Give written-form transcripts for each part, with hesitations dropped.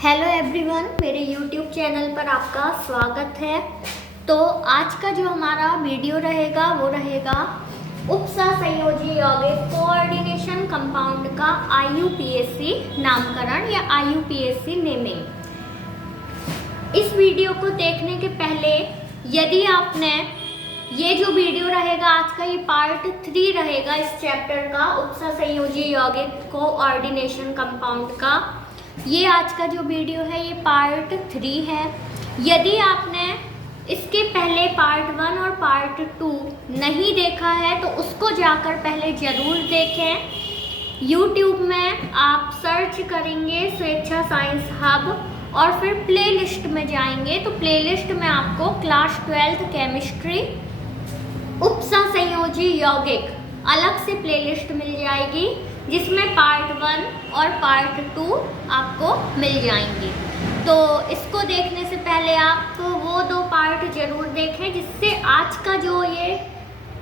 Hello everyone, मेरे YouTube channel पर आपका स्वागत है। तो आज का जो हमारा वीडियो रहेगा वो रहेगा उपसहसंयोजी यौगिक कोऑर्डिनेशन कंपाउंड का IUPAC नामकरण या IUPAC नेमिंग। इस वीडियो को देखने के पहले यदि आपने ये जो वीडियो रहेगा आज का, ये पार्ट 3 रहेगा इस चैप्टर का, उपसहसंयोजी यौगिक कोऑर्डिनेशन कंपाउंड का। ये आज का जो वीडियो है ये पार्ट 3 है। यदि आपने इसके पहले पार्ट 1 और पार्ट 2 नहीं देखा है तो उसको जाकर पहले ज़रूर देखें। यूट्यूब में आप सर्च करेंगे स्वेच्छा साइंस हब और फिर प्लेलिस्ट में जाएंगे तो प्लेलिस्ट में आपको क्लास 12th केमिस्ट्री उपसहसंयोजी यौगिक अलग से प्लेलिस्ट मिल जाएगी, जिसमें पार्ट 1 और पार्ट 2 आपको मिल जाएंगे। तो इसको देखने से पहले आप वो 2 पार्ट ज़रूर देखें, जिससे आज का जो ये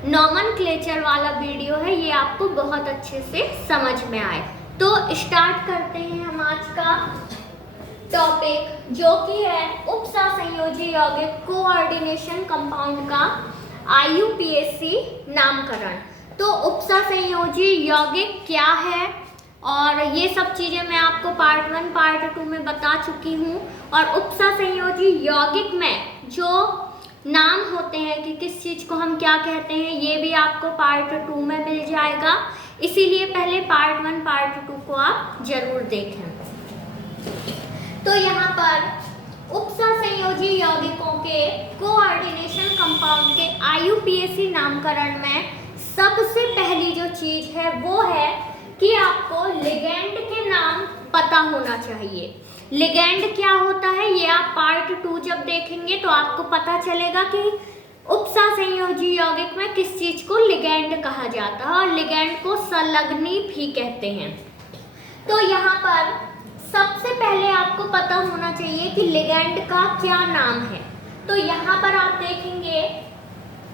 नॉमेनक्लेचर वाला वीडियो है ये आपको बहुत अच्छे से समझ में आए। तो स्टार्ट करते हैं हम आज का टॉपिक, जो कि है उपसहसंयोजी यौगिक कोऑर्डिनेशन कंपाउंड का IUPAC नामकरण। तो उपसहसंयोजी यौगिक क्या है और ये सब चीज़ें मैं आपको पार्ट 1 पार्ट 2 में बता चुकी हूँ। और उपसहसंयोजी यौगिक में जो नाम होते हैं कि किस चीज़ को हम क्या कहते हैं, ये भी आपको पार्ट 2 में मिल जाएगा। इसीलिए पहले पार्ट 1 पार्ट 2 को आप ज़रूर देखें। तो यहाँ पर उपसहसंयोजी यौगिकों के कोऑर्डिनेशन कंपाउंड के IUPAC नामकरण में सबसे पहली जो चीज है वो है कि आपको लिगेंड के नाम पता होना चाहिए। लिगेंड क्या होता है ये आप पार्ट 2 जब देखेंगे तो आपको पता चलेगा कि उपसहसंयोजी यौगिक में किस चीज को लिगेंड कहा जाता है, और लिगेंड को संलग्नी भी कहते हैं। तो यहाँ पर सबसे पहले आपको पता होना चाहिए कि लिगेंड का क्या नाम है। तो यहाँ पर आप देखेंगे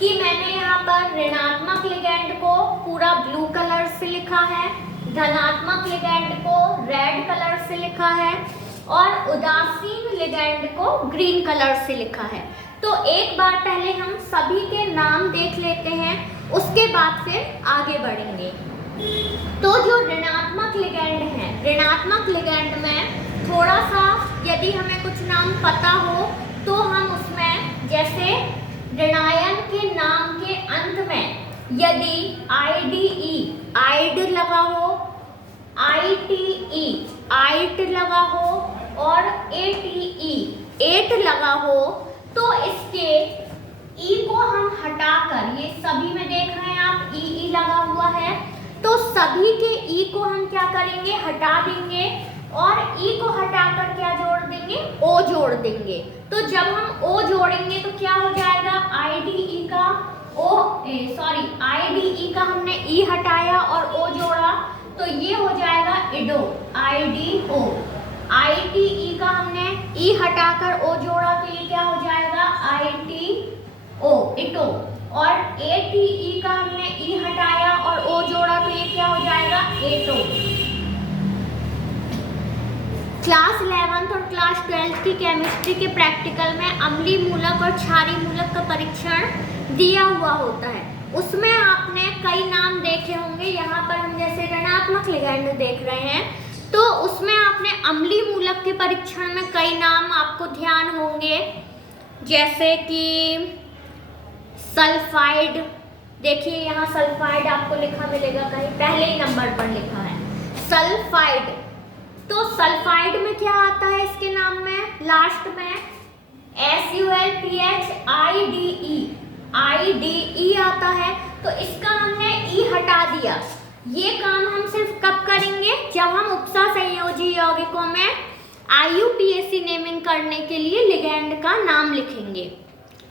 कि मैंने यहाँ पर ऋणात्मक लिगेंड को पूरा ब्लू कलर से लिखा है, धनात्मक लिगेंड को रेड कलर से लिखा है और उदासीन लिगेंड को ग्रीन कलर से लिखा है। तो एक बार पहले हम सभी के नाम देख लेते हैं, उसके बाद फिर आगे बढ़ेंगे। तो जो ऋणात्मक लिगेंड है, ऋणात्मक लिगेंड में थोड़ा सा यदि हमें कुछ नाम पता हो तो हम उसमें, जैसे ऋणायन के नाम के अंत में यदि IDE आइड लगा हो, ITE आइट लगा हो और ATE एट लगा हो तो इसके ई को हम हटाकर, ये सभी में देख रहे हैं आप ई लगा हुआ है, तो सभी के ई को हम क्या करेंगे, हटा देंगे और ई को हटाकर क्या जोड़ देंगे, ओ जोड़ देंगे। तो जब हम ओ जोड़ेंगे तो क्या हो जाएगा, IDE का IDE का हमने ई हटाया और ओ जोड़ा तो ये हो जाएगा इडो, IDO। ITE का हमने ई हटाकर ओ जोड़ा तो ये क्या हो जाएगा, ITO इटो। और ATE का हमने ई हटाया और ओ जोड़ा तो ये क्या हो जाएगा, एटो। क्लास 11th और क्लास 12th की केमिस्ट्री के प्रैक्टिकल में अम्लीय मूलक और क्षारीय मूलक का परीक्षण दिया हुआ होता है, उसमें आपने कई नाम देखे होंगे। यहाँ पर हम जैसे ऋणात्मक लिगेंड देख रहे हैं तो उसमें आपने अम्लीय मूलक के परीक्षण में कई नाम आपको ध्यान होंगे, जैसे कि सल्फाइड। देखिए यहाँ सल्फाइड आपको लिखा मिलेगा, कहीं पहले ही नंबर पर लिखा है सल्फाइड। तो सल्फाइड में क्या आता है इसके नाम में, लास्ट में IDE आता है। तो इसका हमने ई हटा दिया। ये काम हम सिर्फ कब करेंगे, जब हम उपसहसंयोजी यौगिकों में IUPAC नेमिंग करने के लिए लिगेंड का नाम लिखेंगे।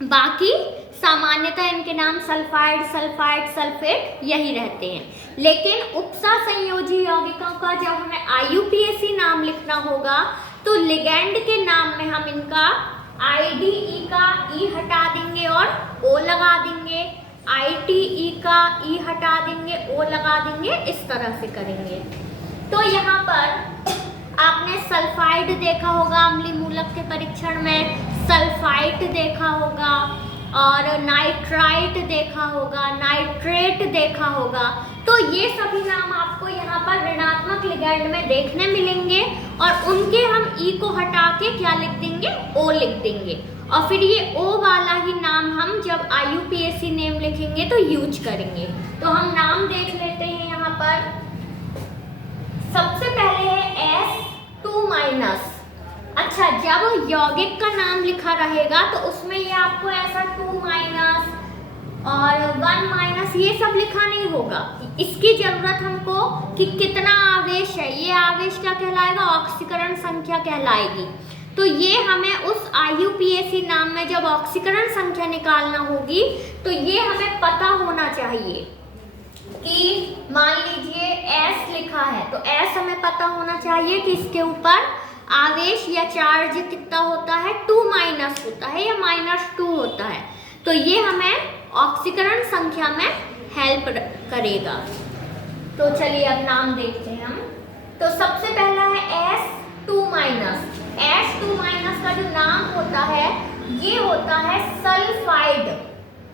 बाकी सामान्यतः इनके नाम सल्फाइड, सल्फाइड, सल्फेट यही रहते हैं। लेकिन उपसहसंयोजी यौगिकों का जब हमें IUPAC नाम लिखना होगा तो लिगेंड के नाम में हम इनका IDE का ई हटा देंगे और ओ लगा देंगे, ITE का ई हटा देंगे, ओ लगा देंगे, इस तरह से करेंगे। तो यहाँ पर आपने सल्फाइड देखा होगा अम्लीय मूलक के परीक्षण में, सल्फाइट देखा होगा, और नाइट्राइट देखा होगा, नाइट्रेट देखा होगा। तो ये सभी नाम आपको यहाँ पर ऋणात्मक लिगैंड में देखने मिलेंगे, और उनके हम ई को हटा के क्या लिख देंगे, ओ लिख देंगे, और फिर ये ओ वाला ही नाम हम जब IUPAC नेम लिखेंगे तो यूज करेंगे। तो हम नाम देख लेते हैं यहाँ पर। सबसे पहले है S2-। अच्छा, जब यौगिक का नाम लिखा रहेगा तो उसमें ये आपको ऐसा 2- और 1- ये सब लिखा नहीं होगा। इसकी जरूरत हमको कि कितना आवेश है, ये आवेश क्या कहलाएगा, ऑक्सीकरण संख्या कहलाएगी। तो ये हमें उस IUPAC नाम में जब ऑक्सीकरण संख्या निकालना होगी तो ये हमें पता होना चाहिए कि मान लीजिए S लिखा है तो S हमें पता होना चाहिए कि इसके ऊपर आवेश या चार्ज कितना होता है, 2- होता है या -2 होता है। तो ये हमें ऑक्सीकरण संख्या में हेल्प करेगा। तो चलिए अब नाम देखते हैं हम। तो सबसे पहला है S2-। S2- का जो नाम होता है ये होता है सल्फाइड,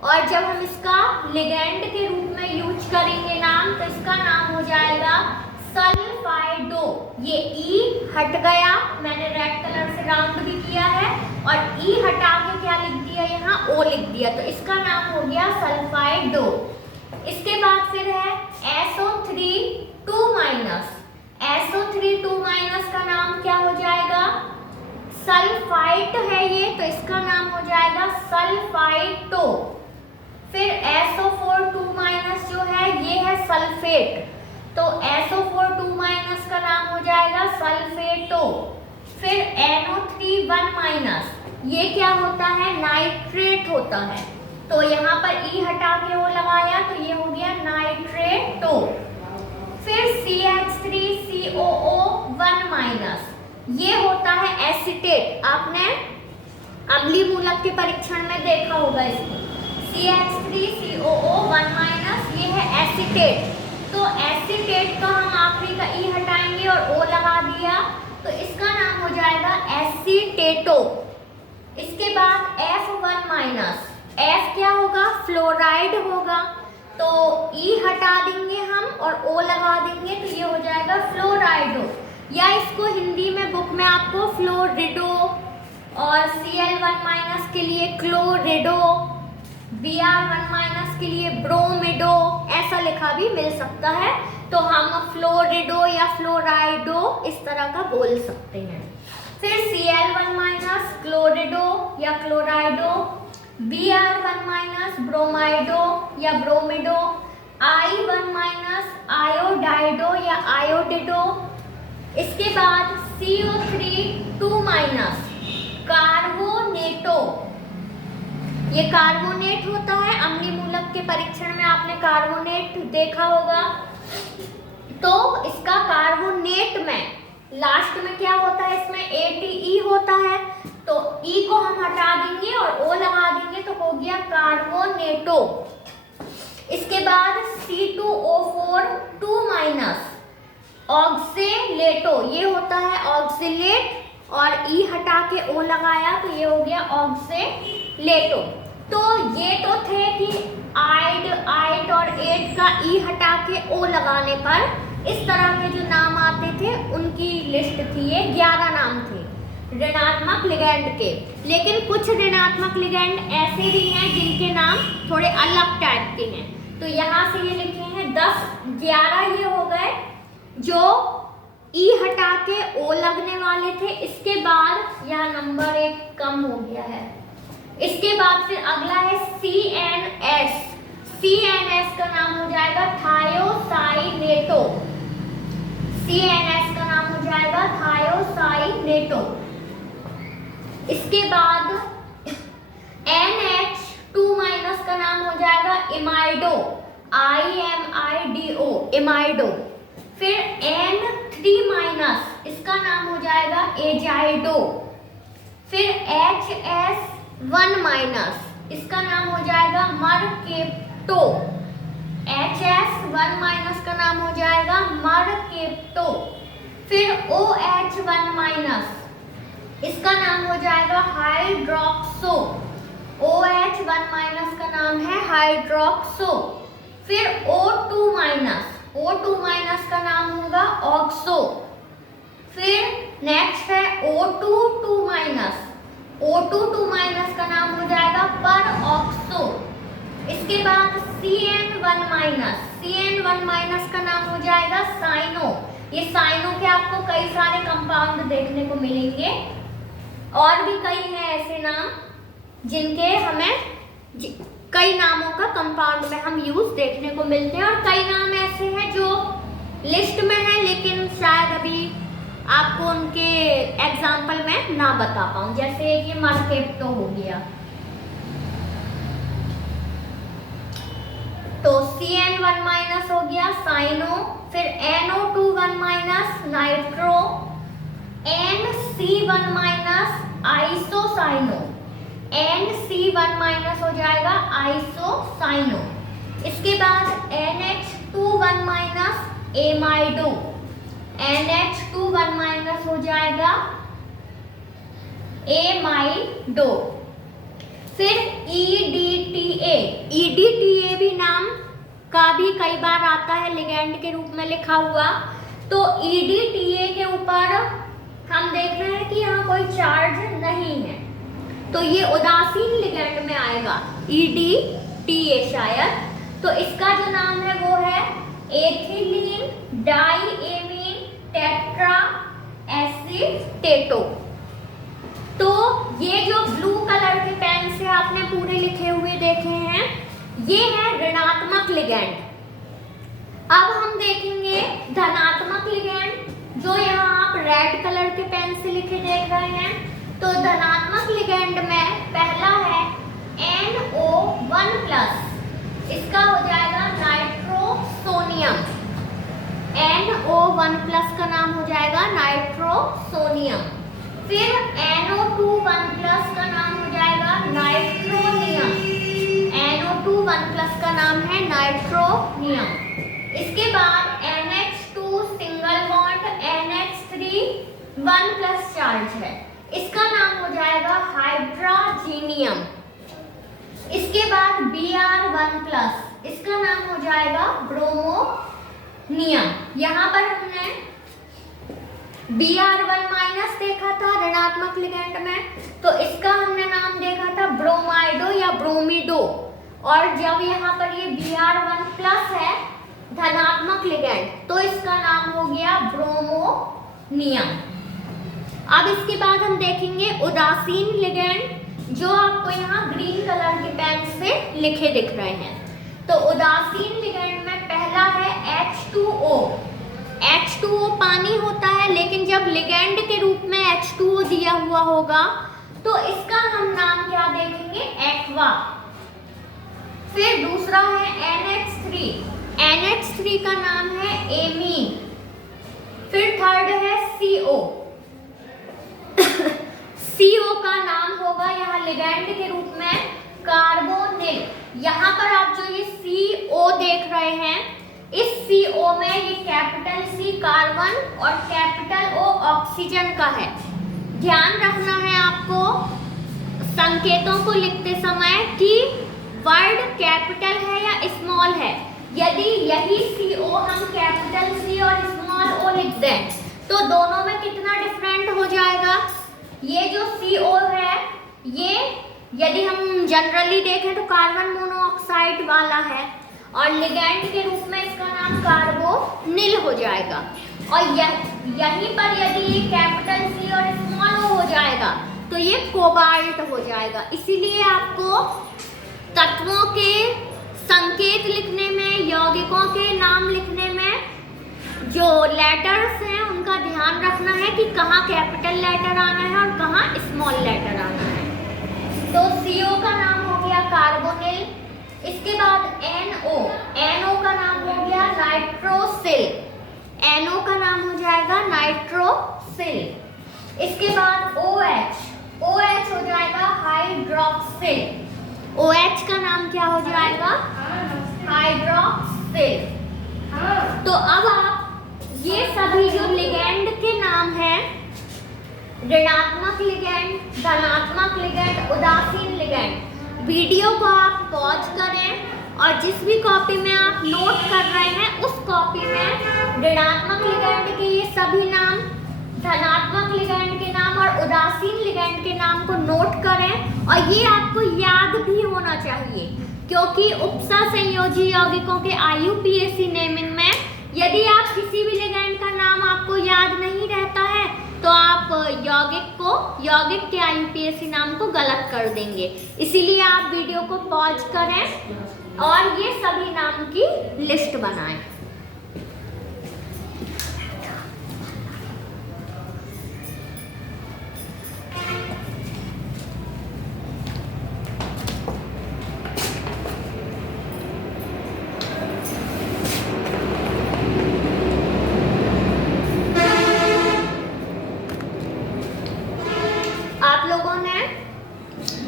और जब हम इसका लिगैंड के रूप में यूज करेंगे नाम तो इसका नाम हो जाएगा सल्फाइडो। ये ई हट गया, मैंने रेड कलर से राउंड भी किया है, और ई हटा के क्या लिख दिया, यहाँ ओ लिख दिया, तो इसका नाम हो गया सल्फाइडो। इसके बाद फिर है SO3-2-। SO3-2- का नाम क्या हो जाएगा, सल्फाइट है ये, तो इसका नाम हो जाएगा सल्फाइटो। फिर SO4-2- जो है ये है सल्फेट, तो SO4-2- का नाम हो जाएगा सल्फेटो। फिर NO3-1- ये क्या होता है, नाइट्रेट होता है, तो यहाँ पर ई हटा के वो लगाया तो ये हो गया नाइट्रेटो। फिर CH3COO1- ये होता है एसीटेट, आपने अम्लीय मूलक के परीक्षण में देखा होगा इसको। CH3COO1- ये है एसीटेट, तो एसीटेट का हम आखिरी का ई हटाएंगे और ओ लगा दिया तो इसका नाम हो जाएगा एसीटेटो। इसके बाद F1- F क्या होगा, फ्लोराइड होगा, तो ई हटा देंगे हम और ओ लगा देंगे तो ये हो जाएगा फ्लोराइडो, या इसको हिंदी में बुक में आपको फ्लोरिडो, और Cl1- के लिए क्लोरिडो, Br1- के लिए ब्रोमिडो, ऐसा लिखा भी मिल सकता है। तो हम फ्लोरिडो या फ्लोराइडो इस तरह का बोल सकते हैं। फिर Cl1- क्लोरिडो या क्लोराइडो, Br1- ब्रोमाइडो या ब्रोमिडो, I1- आयोडाइडो या आयोडिडो। इसके बाद CO3-2- कार्बोनेटो, ये कार्बोनेट होता है, अम्लीय मूलक के परीक्षण में आपने कार्बोनेट देखा होगा। तो इसका कार्बोनेट में लास्ट में क्या होता है, इसमें ATE होता है, तो E को हम हटा देंगे और O लगा देंगे तो हो गया कार्बोनेटो। इसके बाद C2O4-2- ऑक्सेलेटो, ये होता है ऑक्सिलेट, और ई हटा के ओ लगाया तो ये हो गया ऑक्सेलेटो। तो ये तो थे कि आइड, आइट और एट का ई हटा के ओ लगाने पर इस तरह के जो नाम आते थे उनकी लिस्ट थी। ये 11 नाम थे ऋणात्मक लिगैंड के। लेकिन कुछ ऋणात्मक लिगैंड ऐसे भी हैं जिनके नाम थोड़े अलग टाइप के हैं, तो यहाँ से ये लिखे हैं 11 ये हो गए जो ई हटा के ओ लगने वाले थे। इसके बाद यह नंबर एक कम हो गया है। इसके बाद फिर अगला है CNS। CNS का नाम हो जाएगा थायोसाइनेटो। CNS का नाम हो जाएगा थायोसाइनेटो। इसके बाद NH2- का नाम हो जाएगा इमाइडो, IMIDO, इमाइडो। फिर N3- इसका नाम हो जाएगा एजाइडो। फिर HS1- इसका नाम हो जाएगा मरकेप्टो। HS1- का नाम हो जाएगा मरकेप्टो। फिर OH1 माइनस, इसका नाम हो जाएगा हाइड्रोक्सो। OH1 माइनस का नाम है हाइड्रोक्सो। फिर O2 माइनस, O2 माइनस का नाम होगा ऑक्सो। फिर नेक्स्ट है O2 माइनस, O2 माइनस का नाम हो जाएगा पर ऑक्सो। इसके बाद CN1 माइनस, CN1 माइनस का नाम हो जाएगा साइनो। ये साइनो के आपको कई सारे कंपाउंड देखने को मिलेंगे, और भी कई हैं ऐसे नाम जिनके हमें कई नामों का कंपाउंड में हम यूज देखने को मिलते हैं, और कई नाम ऐसे हैं जो लिस्ट में है लेकिन शायद अभी आपको उनके एग्जाम्पल में ना बता पाऊं। जैसे ये मर्केप्टो हो गया, तो CN1 माइनस हो गया साइनो। फिर NO2 minus nitro, NC1 minus isocyano, NC1 minus हो जाएगा आइसोसाइनो। इसके बाद NH2 माइनस एमाइडो, NH2 माइनस हो जाएगा एमाइडो। फिर EDTA, EDTA भी नाम का भी कई बार आता है लिगेंड के रूप में लिखा हुआ। तो EDTA के ऊपर हम देख रहे हैं कि यहाँ कोई चार्ज नहीं है, तो ये उदासीन लिगेंड में आएगा EDTA शायद। तो इसका जो नाम है वो है एथिलीन डाइएमीन टेट्रा एसीटेटो। तो ये जो ब्लू कलर के पेन से आपने पूरे लिखे हुए देखे हैं, ये है ऋणात्मक लिगेंड। अब हम देखेंगे धनात्मक लिगेंड, जो यहाँ आप रेड कलर के पेन से लिखे देख रहे हैं। तो धनात्मक लिगेंड में पहला है NO1+, इसका हो जाएगा नाइट्रोसोनियम। NO1+ का नाम हो जाएगा नाइट्रोसोनियम। फिर NO2 का नाम हो जाएगा नाइट्रोनियम, NO2 का नाम है नाइट्रोनियम। इसके बाद NH2 single bond NH3 1+ charge है, इसका नाम हो जाएगा हाइड्रोजीनियम। इसके बाद Br1+, इसका नाम हो जाएगा ब्रोमोनियम। यहाँ पर हमने Br1- देखा था ऋणात्मक लिगेंड में, तो इसका हमने नाम देखा था ब्रोमाइडो या ब्रोमिडो, और जब यहाँ पर ये Br1+ है धनात्मक लिगेंड, तो इसका नाम हो गया ब्रोमोनियम। अब इसके बाद हम देखेंगे उदासीन लिगेंड, जो आपको यहाँ ग्रीन कलर के पेन से लिखे दिख रहे हैं। तो उदासीन लिगेंड में पहला है H2O। H2O पानी होता है, लेकिन जब लिगेंड के रूप में H2O दिया हुआ होगा तो इसका हम नाम क्या देखेंगे, एक्वा। फिर दूसरा है NH3, NH3 का नाम है एमीन। फिर थर्ड है CO, CO का नाम होगा यहाँ लिगेंड के रूप में कार्बोनिल। यहाँ पर आप जो ये CO देख रहे हैं, इस CO में ये कैपिटल C कार्बन और कैपिटल O ऑक्सीजन का है। ध्यान रखना है आपको संकेतों को लिखते समय कि वर्ड कैपिटल है या स्मॉल है। यदि यही CO हम कैपिटल C और स्मॉल O लिख दें तो दोनों में कितना डिफरेंट हो जाएगा। ये जो CO है, ये यदि हम जनरली देखें तो कार्बन मोनोऑक्साइड वाला है, और लिगेंड के रूप में इसका नाम कार्बोनिल हो जाएगा। और यहीं पर यदि ये कैपिटल C और स्मॉल O हो जाएगा तो ये कोबाल्ट हो जाएगा। इसीलिए आपको तत्वों के संकेत लिखने में, यौगिकों के नाम लिखने में जो लेटर्स हैं उनका ध्यान रखना है कि कहाँ कैपिटल लेटर आना है और कहाँ स्मॉल लेटर आना है। तो CO का नाम हो गया कार्बोनिल। इसके बाद NO का नाम हो गया नाइट्रोसिल, NO का नाम हो जाएगा नाइट्रोसिल। इसके बाद OH हो जाएगा हाइड्रोक्सिल, OH का नाम क्या हो जाएगा, हाइड्रोक्सिल। तो अब आप ये सभी जो लिगेंड के ऋणात्मक लिगेंड, धनात्मक लिगेंड, उदासीन लिगेंड। वीडियो को आप पॉज करें और जिस भी कॉपी में आप नोट कर रहे हैं उस कॉपी में ऋणात्मक लिगेंड के ये सभी नाम, धनात्मक लिगेंड के नाम और उदासीन लिगेंड के नाम को नोट करें। और ये आपको याद भी होना चाहिए, क्योंकि उपसह संयोजी यौगिकों के IUPAC नेमिंग में यदि आप किसी भी लिगेंड का नाम आपको याद नहीं रहता है तो आप यौगिक के IUPAC नाम को गलत कर देंगे। इसीलिए आप वीडियो को पॉज करें और ये सभी नाम की लिस्ट बनाएं।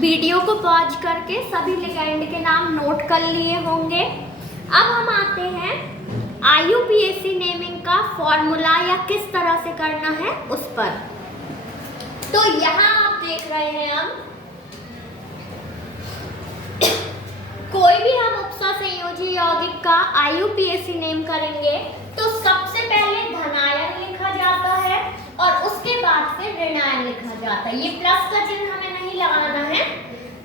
वीडियो को पॉज करके सभी लिगेंड के नाम नोट कर लिए होंगे। अब हम आते हैं IUPAC नेमिंग का फॉर्मूला या किस तरह से करना है उस पर। तो यहाँ आप देख रहे हैं, हम कोई भी हम उपसह संयोजी यौगिक का IUPAC नेम करेंगे तो सबसे पहले धनायन लिखा जाता है और उसके बाद फिर ऋणायन लिखा जाता है। ये प्लस का चिन्ह हमें नहीं लगाना है,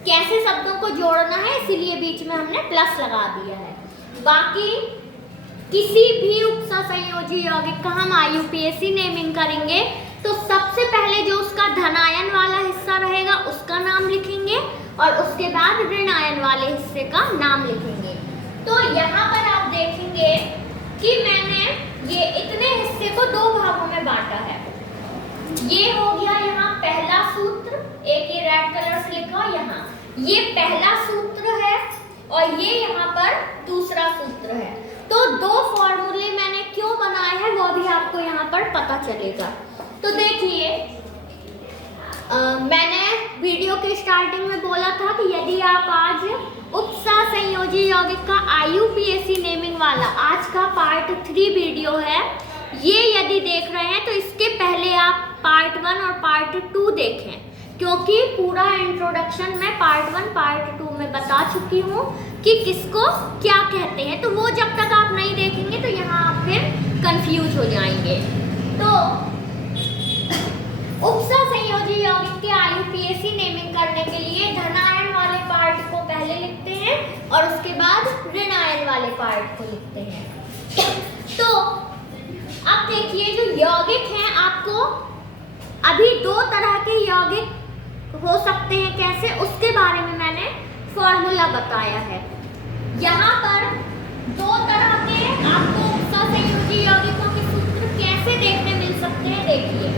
कैसे शब्दों को जोड़ना है इसीलिए बीच में हमने प्लस लगा दिया है। बाकी किसी भी उपसह संयोजी यौगिक का हम IUPAC नेमिंग करेंगे तो सबसे पहले जो उसका धनायन वाला हिस्सा रहेगा उसका नाम लिखेंगे और उसके बाद ऋणायन वाले हिस्से का नाम लिखेंगे। तो यहाँ पर आप देखेंगे कि मैंने ये इतने हिस्से को दो भागों में बांटा है। ये हो गया यहाँ पहला सूत्र, एक ये रेड कलर से लिखा यहाँ, ये पहला सूत्र है और ये यहाँ पर दूसरा सूत्र है। तो दो फॉर्मूले मैंने क्यों बनाए हैं वो भी आपको यहाँ पर पता चलेगा। तो देखिए, मैंने वीडियो के स्टार्टिंग में बोला था कि यदि आप आज उपसह संयोजी यौगिक का IUPAC नेमिंग वाला आज का पार्ट 3 वीडियो है, ये यदि देख रहे हैं तो इसके पहले आप पार्ट 1 और पार्ट 2 देखें, क्योंकि पूरा इंट्रोडक्शन मैं पार्ट 1 पार्ट 2 में बता चुकी हूँ कि किसको क्या कहते हैं। तो वो जब तक आप नहीं देखेंगे तो यहाँ आप फिर कंफ्यूज हो जाएंगे। तो उपसह संयोजी यौगिक के IUPAC नेमिंग करने के लिए धनायन वाले पार्ट को पहले लिखते हैं और उसके बाद ऋणायन वाले पार्ट को लिखते हैं। तो अब देखिए, जो यौगिक हैं, आपको अभी दो तरह के यौगिक हो सकते हैं, कैसे, उसके बारे में मैंने फॉर्मूला बताया है। यहाँ पर दो तरह के आपको उपसह संयोजी यौगिकों के सूत्र कैसे देखने मिल सकते हैं। देखिए,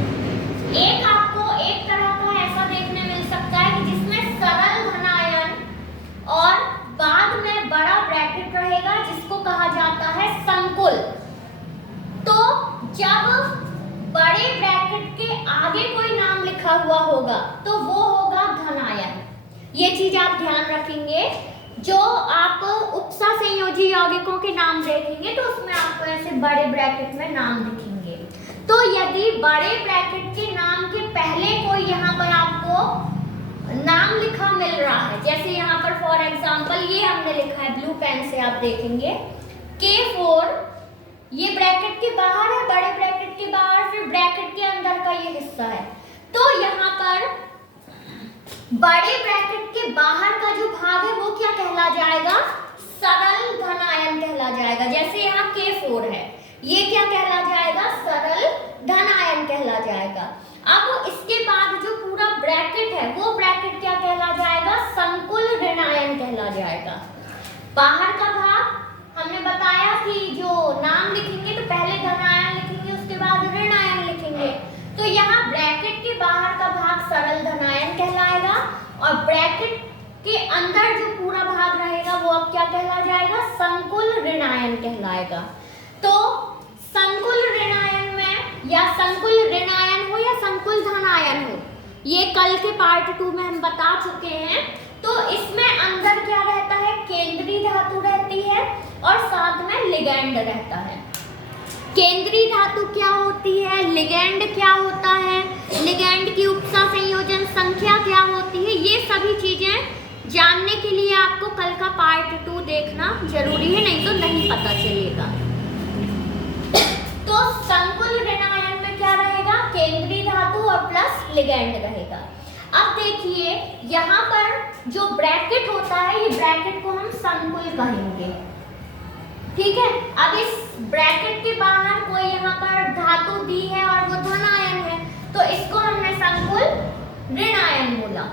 एक आपको एक तरह का ऐसा देखने मिल सकता है कि जिसमें सरल धनायन और बाद में बड़ा ब्रैकेट रहेगा जिसको कहा जाता है संकुल। तो जब बड़े ब्रैकेट के आगे कोई नाम लिखा हुआ होगा तो वो होगा धनायन। ये चीज आप ध्यान रखेंगे। जो आप उपसह संयोजी यौगिकों के नाम देखेंगे तो उसमें आपको ऐसे बड़े ब्रैकेट में नाम दिखेंगे। तो यदि बड़े ब्रैकेट के नाम के पहले कोई यहाँ पर आपको नाम लिखा मिल रहा है, जैसे यहाँ पर फॉर एग्जांपल ये हमने लिखा है ब्लू पेन से, आप देखेंगे K4, ये ब्रैकेट के बाहर है, बड़े ब्रैकेट के बाहर, फिर ब्रैकेट के अंदर का ये हिस्सा है। तो यहाँ पर बड़े ब्रैकेट के बाहर का जो भाग है वो क्या कहला जाएगा, सरल धनायन कहला जाएगा। जैसे यहाँ K4 है, ये क्या कहला जाएगा, सरल धनायन कहला जाएगा। अब इसके बाद जो पूरा ब्रैकेट है वो ब्रैकेट क्या कहला जाएगा, संकुल ऋणायन कहला जाएगा। बाहर का भाग हमने बताया कि जो नाम लिखेंगे तो पहले धनायन लिखेंगे उसके बाद ऋणायन लिखेंगे। तो यहाँ ब्रैकेट के बाहर का भाग सरल धनायन कहलाएगा और ब्रैकेट के अंदर जो पूरा भाग रहेगा वो अब क्या कहला जाएगा, संकुल ऋणायन कहलाएगा। तो संकुल ऋणायन में या संकुल ऋणायन हो या संकुल धनायन हो, ये कल के पार्ट 2 में हम बता चुके हैं। तो इसमें अंदर क्या रहता है, केंद्रीय धातु रहती है और साथ में लिगैंड रहता है। केंद्रीय धातु क्या होती है, लिगैंड क्या होता है, लिगैंड की उपसंयोजन संख्या क्या होती है, ये सभी चीजें जानने के लिए आपको कल का पार्ट 2 देखना जरूरी है, नहीं तो नहीं पता चलेगा। तो संकुल ऋण आयन में क्या रहेगा, केंद्रीय धातु और प्लस लिगैंड रहेगा। अब देखिए यहाँ पर जो ब्रैकेट होता है, ये ब्रैकेट को हम संकुल कहेंगे, ठीक है। अब इस ब्रैकेट के बाहर कोई यहाँ पर धातु दी है और वो धन आयन है, तो इसको हमने संकुल ऋण आयन बोला।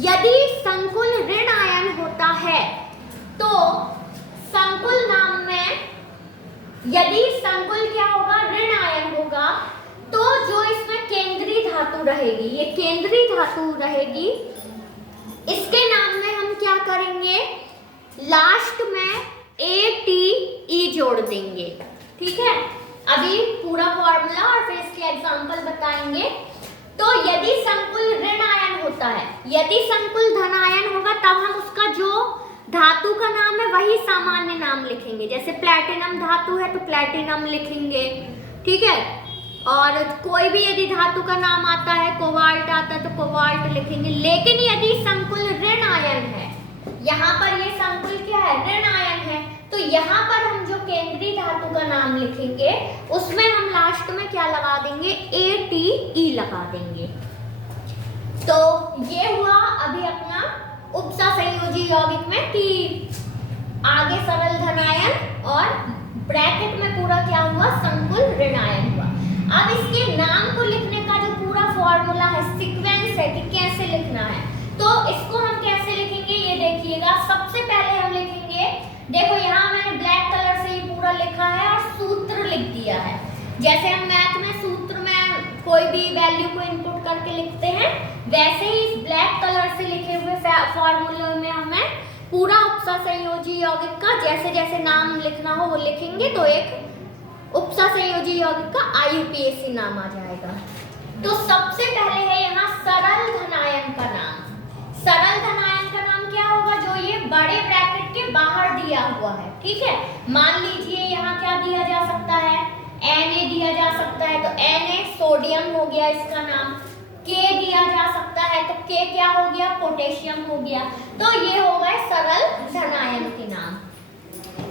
यदि संकुल ऋण आयन होता है तो संकुल नाम में, यदि संकुल क्या होगा, ऋण आयन होगा, तो जो इसमें केंद्रीय धातु रहेगी, ये केंद्रीय धातु रहेगी, इसके नाम में हम क्या करेंगे, लास्ट में ATE जोड़ देंगे, ठीक है। अभी पूरा फॉर्मूला और फिर इसके एग्जांपल बताएंगे। तो यदि संकुल ऋण आयन होता है, यदि संकुल धन आयन होगा, तब हम उसका जो धातु का नाम है वही सामान्य नाम लिखेंगे। जैसे प्लैटिनम धातु है तो प्लैटिनम लिखेंगे, ठीक है। और कोई भी यदि धातु का नाम आता है, कोबाल्ट आता है तो कोबाल्ट लिखेंगे। लेकिन यदि संकुल ऋण आयन है, यहाँ पर ये संकुल क्या है, ऋण आयन है, तो यहाँ पर हम जो केंद्रीय धातु का नाम लिखेंगे उसमें हम लास्ट में क्या लगा देंगे, ATE लगा देंगे। तो ये हुआ अभी अपना उपसंयोजी यौगिक में कि आगे सरल धन आयन और ब्रैकेट में पूरा क्या हुआ, संकुल ऋण आयन हुआ। अब इसके नाम को लिखने का जो पूरा फॉर्मूला है, सीक्वेंस है कि कैसे लिखना है, तो इसको हम कैसे लिखेंगे ये देखिएगा। सबसे पहले हम लिखेंगे, देखो यहाँ मैंने ब्लैक कलर से ये पूरा लिखा है और सूत्र लिख दिया है। जैसे हम मैथ में सूत्र में कोई भी वैल्यू को इनपुट करके लिखते हैं, वैसे ही इस ब्लैक कलर से लिखे हुए फॉर्मूले में हमें पूरा उपसंयोजी यौगिक का जैसे जैसे नाम लिखना हो वो लिखेंगे, तो एक उपसंयोजी यौगिक का IUPAC नाम आ जाएगा। तो सबसे पहले है यहाँ सरल धनायन का नाम। सरल धनायन का नाम क्या होगा, जो ये बड़े ब्रैकेट के बाहर दिया हुआ है, ठीक है। मान लीजिए यहाँ क्या दिया जा सकता है, Na दिया जा सकता है, तो Na सोडियम हो गया इसका नाम। K दिया जा सकता है, तो K क्या हो गया, पोटेशियम हो गया। तो ये हो गए सरल धनायन के नाम।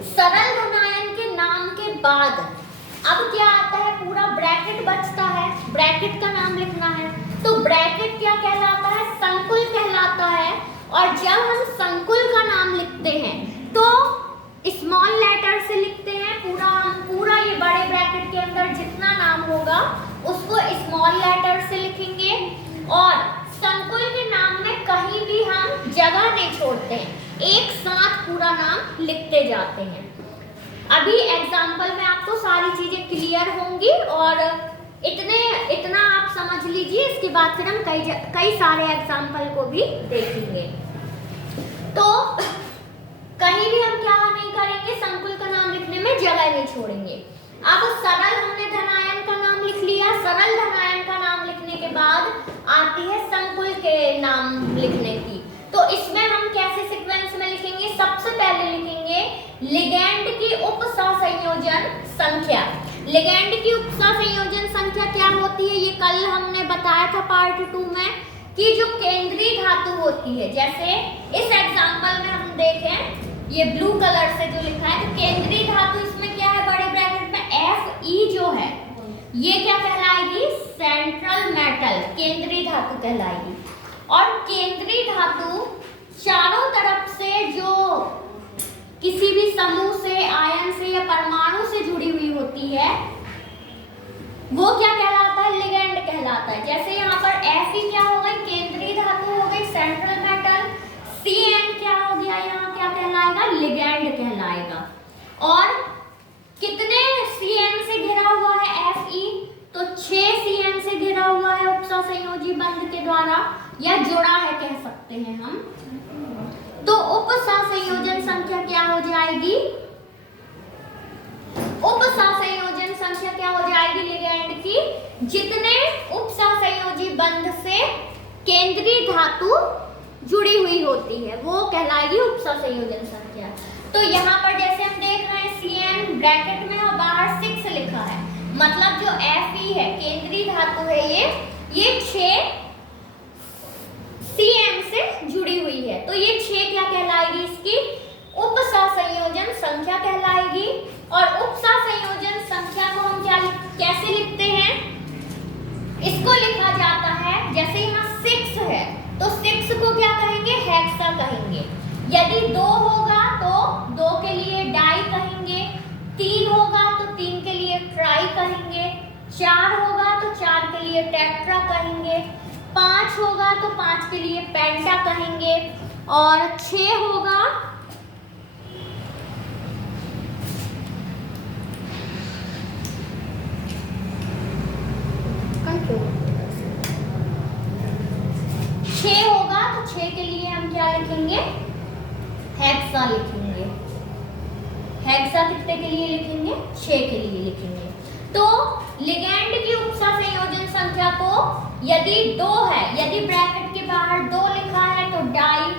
सरल धनायन के नाम के बाद अब क्या आता है, पूरा ब्रैकेट बचता है, ब्रैकेट का नाम लिखना है। तो ब्रैकेट क्या कहलाता है, संकुल कहलाता है। और जब हम संकुल का नाम लिखते हैं तो स्मॉल लेटर से लिखते हैं, पूरा ये बड़े ब्रैकेट के अंदर जितना नाम होगा उसको स्मॉल लेटर से लिखेंगे। और संकुल के नाम में कहीं भी हम जगह नहीं छोड़ते हैं, एक साथ पूरा नाम लिखते जाते हैं। अभी एग्जाम्पल में आपको सारी चीजें क्लियर होंगी और इतना आप समझ लीजिए। इसके बाद फिर हम कई सारे एग्जाम्पल को भी देखेंगे। तो कहीं भी हम क्या नहीं करेंगे, संकुल का नाम लिखने में जगह नहीं छोड़ेंगे। अब सरल हमने धनायन का नाम लिख लिया। सरल धनायन का नाम लिखने के बाद आती है संकुल के नाम लिखने की। तो इसमें हम कैसे सीक्वेंस में लिखेंगे, सबसे पहले लिखेंगे लिगैंड की उपसंयोजन संख्या। लिगैंड की उपसंयोजन संख्या क्या होती है, ये कल हमने बताया था पार्ट 2 में कि जो केंद्रीय धातु होती है, जैसे इस एग्जांपल में हम देखें ये ब्लू कलर से जो लिखा है, तो केंद्रीय धातु इसमें क्या है, बड़े ब्रैकेट में Fe जो है ये क्या कहलाएगी, सेंट्रल मेटल, केंद्रीय धातु कहलाएगी। और केंद्रीय धातु चारों तरफ से जो किसी भी समूह से, आयन से या परमाणु से जुड़ी हुई होती है वो क्या कहलाता है, लिगैंड कहलाता है। जैसे यहाँ पर Fe क्या हो गई, केंद्रीय धातु हो गई, सेंट्रल मेटल। Cn क्या हो गया, यहाँ क्या कहलाएगा, लिगैंड कहलाएगा। और कितने Cn से घिरा हुआ है Fe, तो 6 Cn से घिरा हुआ है उपसंयोजी बंध के द्वारा, या जुड़ा है कह सकते हैं हम। तो उपसंयोजन संख्या क्या हो जाएगी, उपसंयोजन संख्या क्या हो जाएगी लिगैंड की, जितने उपसंयोजी बंध से केंद्रीय धातु जुड़ी हुई होती है वो कहलाएगी उपसंयोजन संख्या। तो यहाँ पर जैसे हम देख रहे हैं Cn ब्रैकेट में और बाहर 6 लिखा है, मतलब जो Fe है केंद्रीय धातु है, ये 6 CN से जुड़ी हुई है, तो ये 6 क्या कहलाएगी? इसकी उपसंयोजन संख्या कहलाएगी। और उपसंयोजन संख्या को हम कैसे लिखते हैं? इसको लिखा जाता है, जैसे यहाँ 6 है तो 6 को क्या कहेंगे? हेक्सा कहेंगे। यदि 2 होगा तो 2 के लिए डाई कहेंगे, 3 होगा तो 3 के लिए ट्राई कहेंगे, 4 होगा तो 4 के लिए टेट्रा कहेंगे, 5 होगा तो 5 के लिए पेंटा कहेंगे, और 6 होगा 6 होगा तो 6 के लिए हम क्या लिखेंगे? हेक्सा लिखेंगे। हेक्सा कितने के लिए लिखेंगे? 6 के लिए लिखेंगे। तो लिगैंड की उपसंयोजन संख्या को यदि 2 है, यदि ब्रैकेट के बाहर 2 लिखा है तो डाई,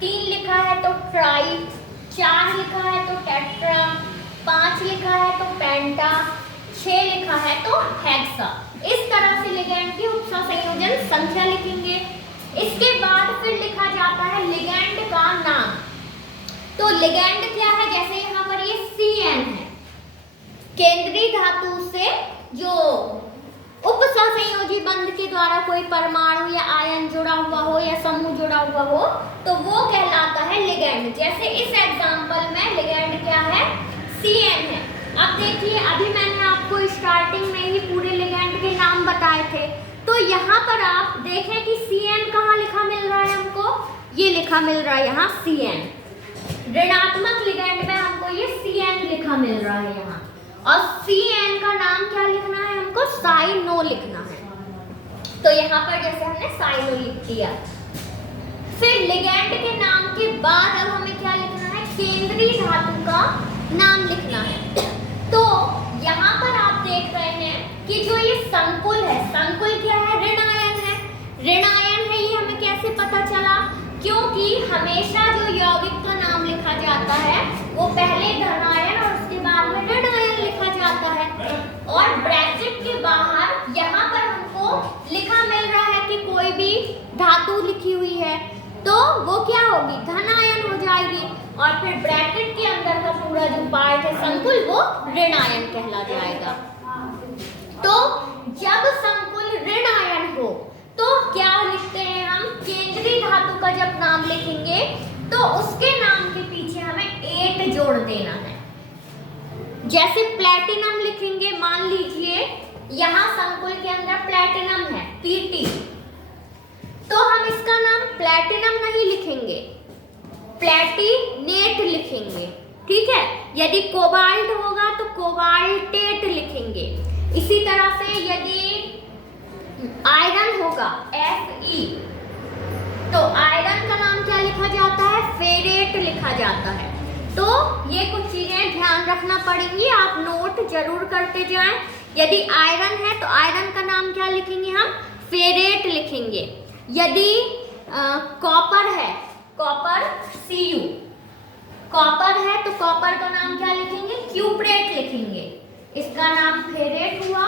3 लिखा है तो ट्राई, 4 लिखा है तो टेट्रा, 5 लिखा है तो पेंटा, 6 लिखा है तो हेक्सा। इस तरह से लिगैंड की उपसंयोजन संख्या लिखेंगे। इसके बाद फिर लिखा जाता है लिगैंड का नाम। तो लिगैंड क्या है? जैसे यहाँ पर ये CN है, केंद्रीय धातु से जो उपसंयोजी बंध के द्वारा कोई परमाणु या आयन जुड़ा हुआ हो या समूह जुड़ा हुआ हो तो वो कहलाता है लिगैंड। जैसे इस एग्जांपल में लिगैंड क्या है? CN है। अब देखिए, अभी मैंने आपको स्टार्टिंग में ही पूरे लिगैंड के नाम बताए थे, तो यहाँ पर आप देखें कि CN कहाँ लिखा मिल रहा है हमको? ये लिखा मिल रहा है यहाँ CN। ऋणात्मक लिगैंड में हमको ये CN लिखा मिल रहा है यहाँ, और CN का नाम क्या लिखना है हमको? साइनो लिखना है। तो यहाँ पर जैसे हमने साइनो लिख दिया। फिर लिगैंड के नाम के बाद अब हमें क्या लिखना है? केंद्रीय धातु का नाम लिखना है। तो यहाँ पर आप देख रहे हैं कि जो ये संकुल है, संकुल क्या है? ऋणायन है। ऋणायन है, ये हमें कैसे पता चला? क्योंकि हमेशा जो यौगिक का नाम लिखा जाता है वो पहले धनायन और उसके बाद में ऋणायन लिखा जाता है। और ब्रैकेट के बाहर यहाँ पर हमको लिखा मिल रहा है कि कोई भी धातु लिखी हुई है तो वो क्या होगी? धनायन हो जाएगी। और फिर ब्रैकेट के अंदर का पूरा जो पार्ट है संकुल, वो ऋणायन कहला जाएगा। तो जब संकुल ऋणायन हो तो क्या लिखते हैं हम? केंद्रीय धातु का जब नाम लिखेंगे तो उसके नाम के पीछे हमें 8 जोड़ देना है। जैसे प्लैटिनम लिखेंगे, मान लीजिए यहाँ संकुल के अंदर प्लैटिनम है Pt, तो हम इसका नाम प्लैटिनम नहीं लिखेंगे, प्लैटिनेट लिखेंगे। ठीक है। यदि कोबाल्ट होगा तो कोबाल्टेट लिखेंगे। इसी तरह से यदि आयरन होगा Fe, तो आयरन का नाम क्या लिखा जाता है? फेरेट लिखा जाता है। तो ये कुछ चीजें ध्यान रखना पड़ेंगी, आप नोट जरूर करते जाएं। यदि आयरन है तो आयरन का नाम क्या लिखेंगे हम? फेरेट लिखेंगे। यदि कॉपर है, कॉपर Cu, कॉपर है तो कॉपर का नाम क्या लिखेंगे? क्यूप्रेट लिखेंगे। इसका नाम फेरेट हुआ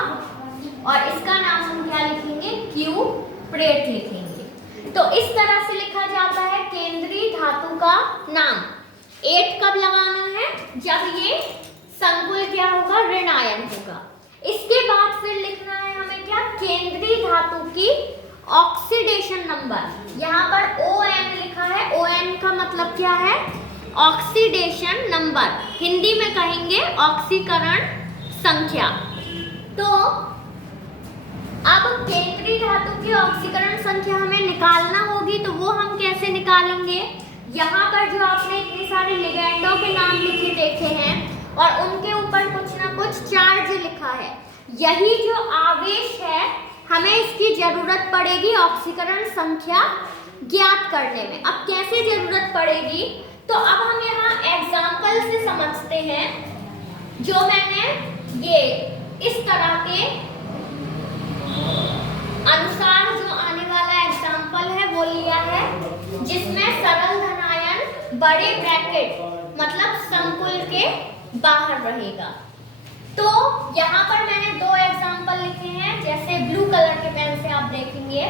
और इसका नाम हम क्या लिखेंगे? क्यूप्रेट लिखेंगे। तो इस तरह से लिखा जाता है केंद्रीय धातु का नाम। 8 कब लगाना है? जब ये संकुल क्या होगा? ऋणायन होगा। इसके बाद फिर लिखना है हमें क्या? केंद्रीय धातु की ऑक्सीडेशन नंबर। यहाँ पर ON लिखा है। ON का मतलब क्या है? Oxidation number. हिंदी में कहेंगे ऑक्सीकरण संख्या। तो अब केंद्रीय धातु की ऑक्सीकरण संख्या हमें निकालना होगी, तो वो हम कैसे निकालेंगे? यहाँ पर जो आपने इतने सारे लिगैंडों के नाम लिखे देखे हैं और उनके ऊपर कुछ ना कुछ चार्ज लिखा है, यही जो आवेश है हमें इसकी जरूरत पड़ेगी ऑक्सीकरण संख्या ज्ञात करने में। अब कैसे जरूरत पड़ेगी? तो अब हम यहाँ एग्जाम्पल से समझते हैं। जो मैंने ये इस तरह के अनुसार जो आने वाला एग्जाम्पल है वो लिया है, जिसमें सरल धनायन बड़े ब्रैकेट मतलब संकुल के बाहर रहेगा। तो यहाँ पर मैंने 2 एग्जाम्पल लिखे हैं, जैसे ब्लू कलर के पेन से आप देखें लिखेंगे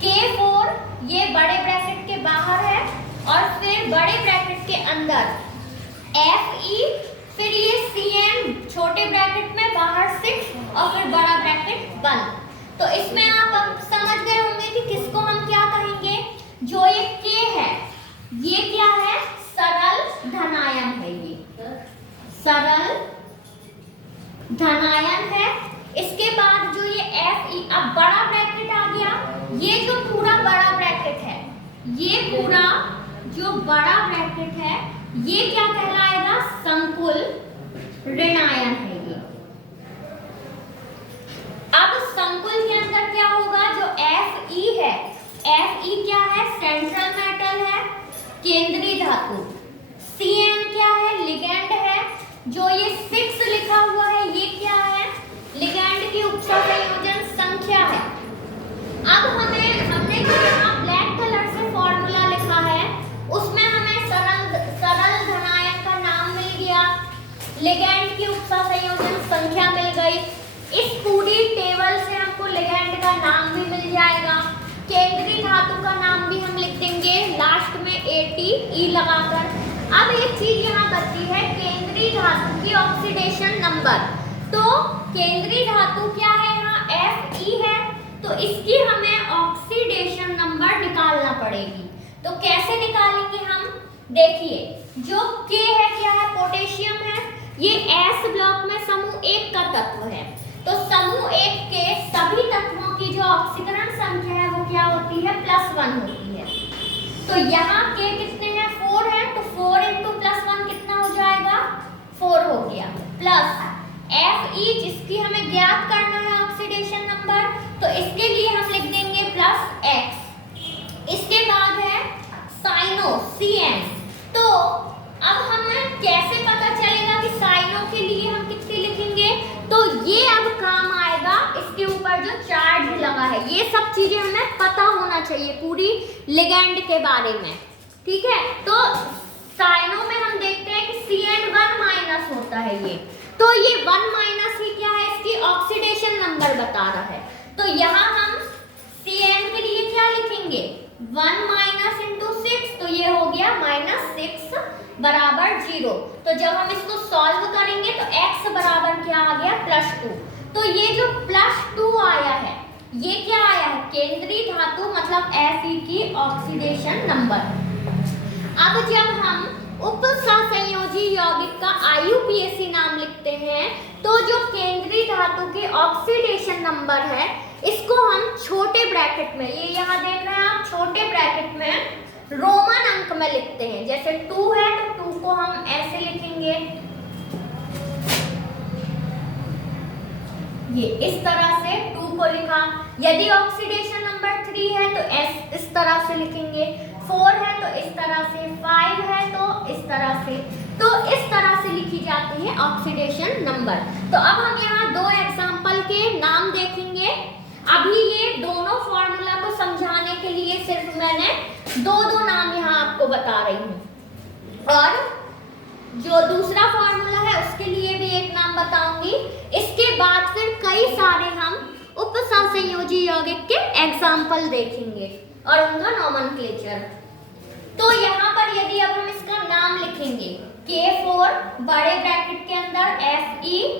K4 ये बड़े ब्रैकेट के बाहर है और फिर बड़े ब्रैकेट के अंदर FE, फिर ये CN छोटे ब्रैकेट में बाहर 6 और फिर बड़ा ब्रैकेट 1। तो इसमें आप अब समझ गए होंगे कि किसको हम क्या कहेंगे। जो ये K है ये क्या है, सरल धनायन है, ये सरल धनायन है। इसके बाद जो ये FE, अब बड़ा ब्रैकेट आ गया, ये जो पूरा बड़ा ब्रैकेट है, ये पूरा जो बड़ा ब्रैकेट है ये क्या कहलाएगा, संकुल ऋणायन है ये। अब संकुल के अंदर क्या होगा, जो Fe है, Fe क्या है, सेंट्रल मेटल है, केंद्रीय धातु। Cn क्या है, लिगैंड है। जो ये 6 लिखा हुआ है ये क्या है, लिगैंड की उपसंयोजन संख्या है। अब हमने जो यहाँ ब्लैक कलर से फॉर्मूला लिखा है उसमें हमें सरल धनायन का नाम मिल गया, लिगैंड की उपसंयोजन संख्या मिल गई। इस पूरी टेबल से हमको लिगैंड का नाम भी मिल जाएगा, केंद्रीय धातु का नाम भी हम लिख देंगे लास्ट में ATE लगाकर। अब एक चीज यहाँ बची है, केंद्रीय धातु की ऑक्सीडेशन नंबर। तो केंद्रीय धातु क्या है, यहाँ Fe है, तो इसकी हमें ऑक्सीडेशन नंबर निकालना पड़ेगी। तो कैसे निकालेंगे हम, देखिए जो K है क्या है, पोटेशियम है, ये S ब्लॉक में समूह 1 का तत्व है। तो समूह 1 के सभी तत्वों की जो ऑक्सीकरण संख्या है वो क्या होती है, +1 होती है। तो यहाँ K कितने हैं, 4 है, तो 4 × +1 कितना हो जाएगा, 4 हो गया, प्लस Fe जिसकी हमें ज्ञात करना है ऑक्सीडेशन नंबर, तो इसके लिए हम लिख देंगे +x। इसके बाद है साइनो CN। तो अब हमें कैसे पता चलेगा कि साइनो के लिए हम कितनी लिखेंगे, तो ये अब काम आएगा, इसके ऊपर जो चार्ज लगा है, ये सब चीजें हमें पता होना चाहिए पूरी लिगैंड के बारे में, ठीक है। तो साइनो में हम देखते हैं कि CN1- होता है ये, तो ये 1- ही क्या है, इसकी ऑक्सीडेशन नंबर बता रहा है। तो यहाँ हम Cn के लिए क्या लिखेंगे, 1- × 6, तो ये हो गया -6 = 0। तो जब हम इसको सॉल्व करेंगे तो x बराबर क्या आ गया, +2। तो ये जो +2 आया है ये क्या आया है, केंद्रीय धातु मतलब Fe की ऑक्सीडेशन नंबर। अब जब हम उपसंयोजी यौगिक का IUPAC नाम लिखते हैं तो जो केंद्रीय धातु के ऑक्सीडेशन नंबर है इसको हम छोटे ब्रैकेट में, ये यहाँ देख रहे हैं आप, छोटे ब्रैकेट में रोमन अंक में लिखते हैं। जैसे 2 है तो 2 को हम ऐसे लिखेंगे, ये इस तरह से 2 को लिखा। यदि ऑक्सीडेशन नंबर 3 है तो इस तरह से लिखेंगे, 4 है तो इस तरह से, 5 है तो इस तरह से। तो इस तरह से लिखी जाती है ऑक्सीडेशन नंबर। तो अब हम यहाँ 2 एग्जाम्पल के नाम देखेंगे। अभी ये दोनों फॉर्मूला को समझाने के लिए सिर्फ मैंने 2 नाम यहाँ आपको बता रही हूँ, और जो दूसरा फॉर्मूला है उसके लिए भी एक नाम बताऊंगी। इसके बाद फिर कई सारे हम उपसंयोजी यौगिक के एग्जाम्पल देखेंगे और उनका नोमेनक्लेचर। तो यहाँ पर यदि अब हम इसका नाम लिखेंगे, K4 बड़े ब्रैकेट के अंदर FeCN6,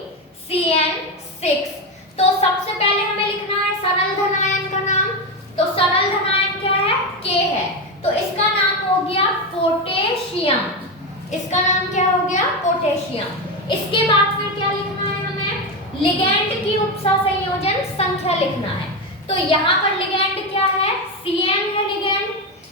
तो सबसे पहले हमें लिखना है सरल धनायन का नाम। तो सरल धनायन क्या है, K है, तो इसका नाम हो गया पोटेशियम। इसका नाम क्या हो गया, पोटेशियम। इसके बाद फिर क्या लिखना है हमें, लिगैंड की उपसंयोजन संख्या लिखना है। तो यहाँ पर लिगैंड क्या है, Cn है लिगैंड,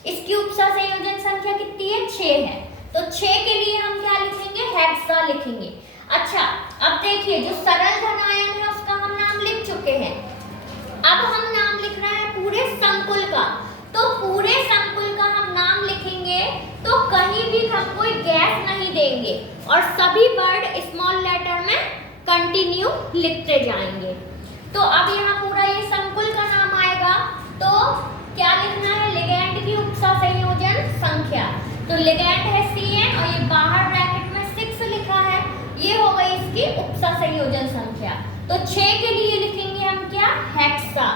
इसकी उपसंयोजन संख्या कितनी है, 6 है। तो 6 के लिए हम क्या लिखेंगे, हेक्सा लिखेंगे। अच्छा, अब देखिए जो सरल धनायन है उसका हम नाम लिख चुके हैं। अब हम नाम लिख रहे हैं पूरे संकुल का। तो पूरे संकुल का हम नाम लिखेंगे तो कहीं भी हम कोई गैप नहीं देंगे और सभी वर्ड स्मॉल लेटर में कंटिन्यू लिखते जाएंगे। तो अब यहाँ पूरा ये संकुल का नाम आएगा। तो क्या लिखना है, लिगैंड की उपसंयोजन संख्या। तो लिगैंड है Cn और ये बाहर ब्रैकेट में 6 लिखा है, ये हो गई इसकी उपसंयोजन संख्या। तो 6 के लिए लिखेंगे हम क्या, हेक्सा।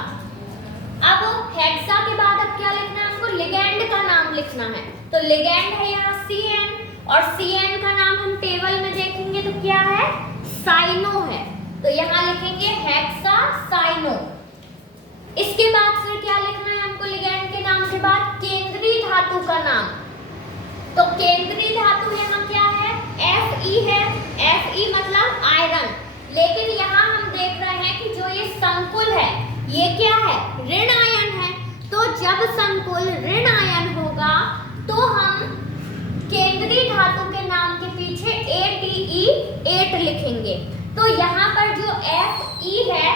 अब हेक्सा के बाद अब क्या लिखना है हमको, लिगेंड का नाम लिखना है। तो लिगेंड है यहाँ CN, और CN का नाम हम टेबल में देखेंगे तो क्या है, साइनो है। तो यहाँ लिखेंगे हेक्सा साइनो। इसके बाद फिर क्या लिखना है हमको, लिगेंड के नाम के बाद केंद्रीय धातु का नाम। तो केंद्रीय धातु यहाँ क्या है, Fe है। Fe मतलब आयरन, लेकिन यहाँ हम देख रहे हैं कि जो ये संकुल है ये क्या है, ऋण आयन है। तो जब संकुल ऋण आयन होगा तो हम केंद्रीय धातु के नाम के पीछे ATE 8 लिखेंगे। तो यहाँ पर जो Fe है